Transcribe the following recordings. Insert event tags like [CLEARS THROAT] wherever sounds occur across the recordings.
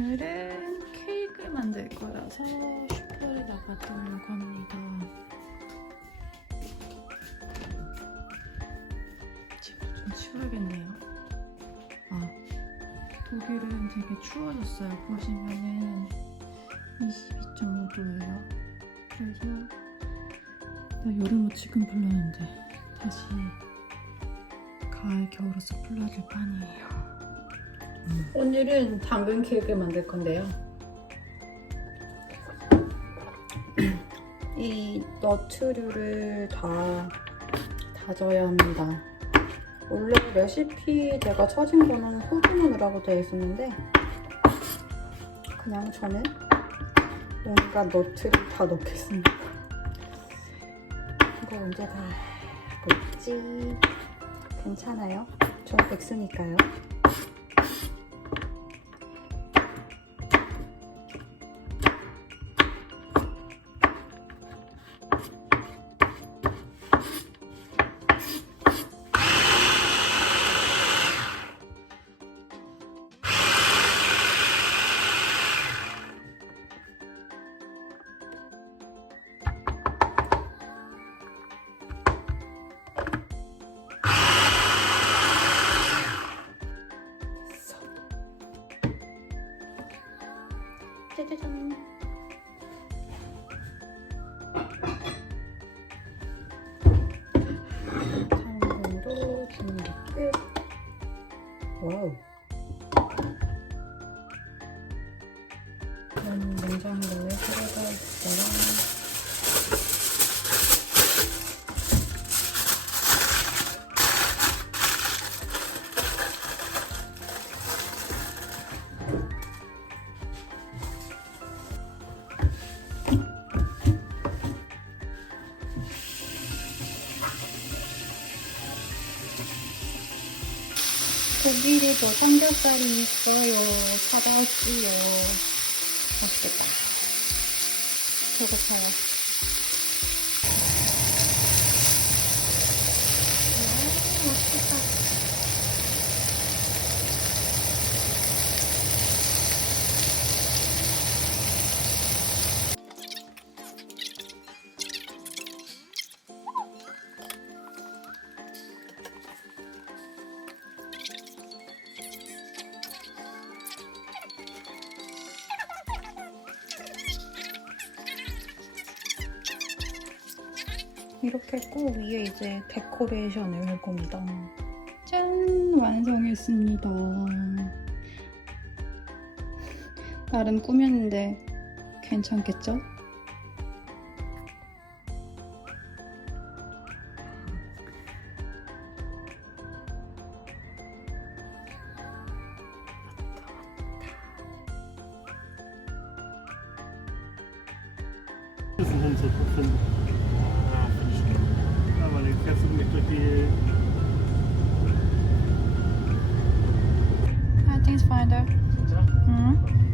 오늘은 케이크 만들 거라서 슈퍼에 나갔다 오려고 합니다. 집도 좀 치워야겠네요. 아, 독일은 되게 추워졌어요. 보시면은 22.5도예요. 그래서 나 여름옷 지금 불렀는데 다시 가을 겨울 옷을 불러야 될 판이에요. 오늘은 당근 케이크 만들 건데요. [CLEARS THROAT] 이 너트류를 다 다져야 합니다. 원래 레시피 제가 쳐진 거는 소주 넣으라고 되어 있었는데 그냥 저는 온갖 너트를 다 넣겠습니다. 이거 언제 다 먹지? 괜찮아요? 전 백수니까요. 고기에도 삼겹살이 있어요. 사다 왔지요. 맛있겠다. 배고파요. 이렇게 했고 위에 이제 데코레이션을 할 겁니다. 짠! 완성했습니다. 나름 꾸몄는데 괜찮겠죠? Kannst du nicht durch die. Mhm.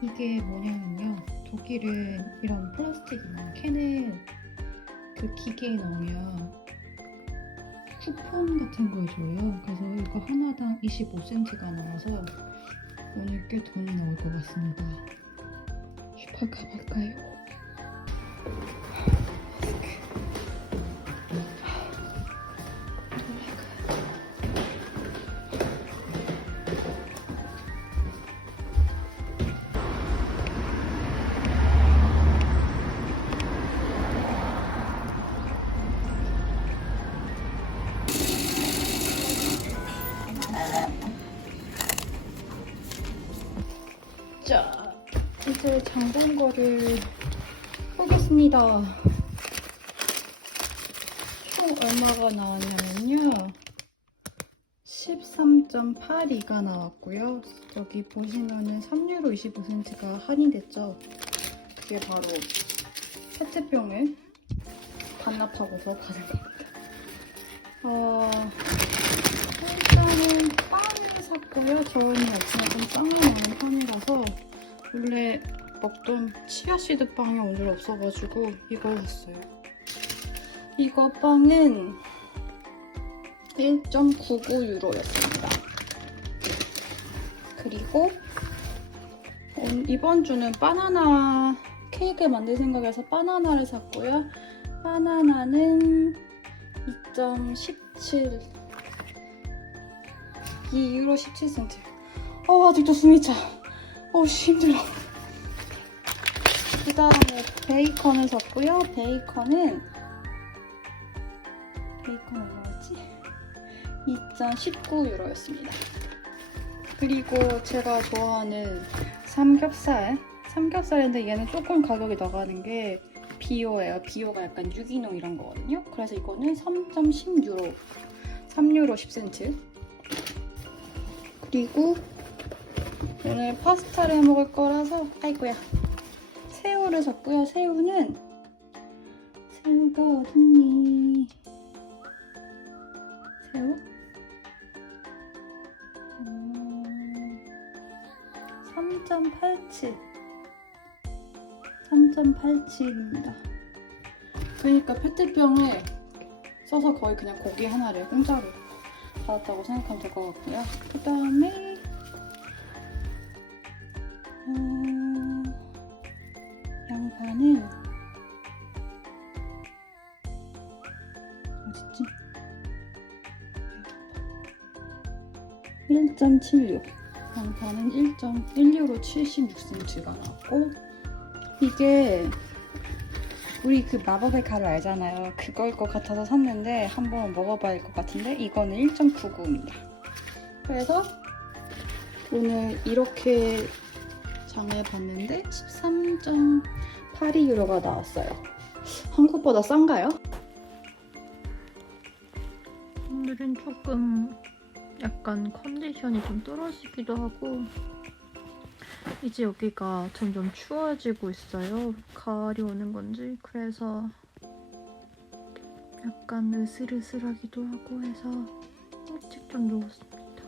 이게 뭐냐면요. 독일은 이런 플라스틱이나 캔을 그 기계에 넣으면 쿠폰 같은 걸 줘요. 그래서 이거 하나당 25센트가 나와서 오늘 꽤 돈이 나올 것 같습니다. 슈퍼 가볼까요? 이제 장본 거를 보겠습니다. 총 얼마가 나왔냐면요. 13.82가 나왔고요. 여기 보시면은 3유로 25센트가 할인됐죠. 그게 바로 페트병을 반납하고서 받은 겁니다. 어, 일단은 빵을 샀고요. 저는 아침에 좀 빵을 먹는 편이라서 원래 먹던 치아시드 빵이 오늘 없어가지고 이걸 샀어요. 이거 빵은 1.99유로였습니다. 그리고 온- 이번 주는 바나나 케이크 만들 생각해서 바나나를 샀고요. 바나나는 2.17 2유로 17센트. 어, 아직도 숨이 차. 어, 씨, 힘들어. 그 다음에 베이컨을 샀고요. 베이컨은 베이컨 얼마였지? 2.19유로였습니다. 그리고 제가 좋아하는 삼겹살. 삼겹살인데 얘는 조금 가격이 나가는 게 비오예요. 비오가 약간 유기농 이런 거거든요. 그래서 이거는 3.10유로. 3유로 10센트. 그리고 오늘 파스타를 해 먹을 거라서 아이고야. 새우를 샀고요. 새우는 새우가 어딨니? 새우? 음, 3.87 3.87입니다. 그러니까 페트병을 써서 거의 그냥 고기 하나를 공짜로 받았다고 생각하면 될 것 같고요. 그 다음에 음, 양파는 어딨지? 1.76 양파는 1.16으로 76센트가 나왔고 이게 우리 그 마법의 가루 알잖아요. 그걸 것 같아서 샀는데 한번 먹어봐야 할 것 같은데 이거는 1.99입니다. 그래서 오늘 이렇게 장을 봤는데 13.82유로가 나왔어요 한국보다 싼가요? 오늘은 조금 약간 컨디션이 좀 떨어지기도 하고 이제 여기가 점점 추워지고 있어요. 가을이 오는 건지 그래서 약간 으슬으슬하기도 하고 해서 일찍 좀 누웠습니다.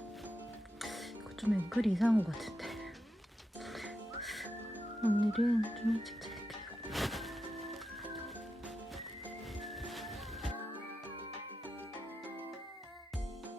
이거 좀 앵글이 이상한 것 같은데 오늘은 좀 일찍 자겠습니다.